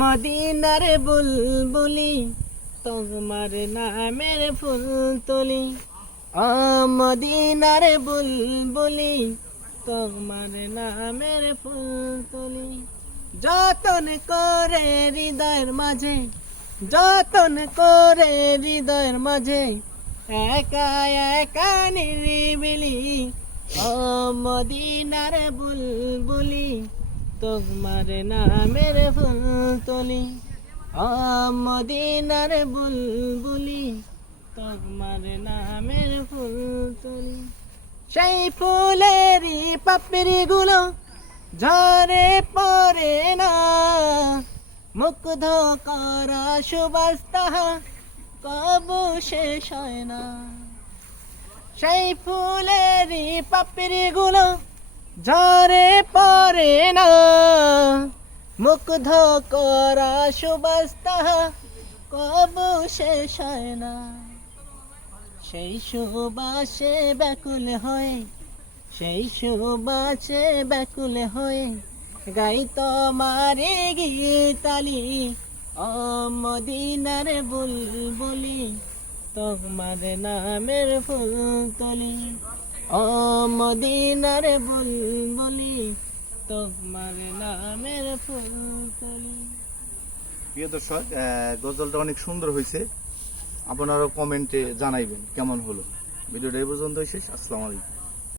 মদিনার বুলবুলি তোমার নামের ফুল তুলি, মদিনার বুলবুলি তোমার নামের ফুল তুলি। যতন করে হৃদয়ের মাঝে, যতন করে হৃদয়ের মাঝে, একা একা নিরিবিলি, মদিনার বুলবুলি তোমার নামের ফুল তুলি, মদিনার বুলবুলি তোমার নামের ফুল তুলি। সেই ফুলেরই পাপড়ি গুলো ঝরে পড়ে না, মুগ্ধ করা সুবাস তাহা কবু শেষ হয় না। সেই ফুলেরই পাপড়ি গুলো ঝরে পড়ে না, মুগ্ধ করা সুবাস তাহা কবু শেষ হয় না। সেই সুবাসে ব্যাকুল হয়ে, সেই সুবাসে ব্যাকুল হয়ে গাই তোমারে গীতালি, মদিনার বুলবুলি তোমার নামের ফুল তুলি, মদিনার বুলবুলি তোমার নামের ফুল তুলি। প্রিয় দর্শক, গজলটা অনেক সুন্দর হয়েছে, আপনারাও কমেন্টে জানাইবেন কেমন হলো। ভিডিওটা এই পর্যন্তই শেষ। আসসালামু আলাইকুম।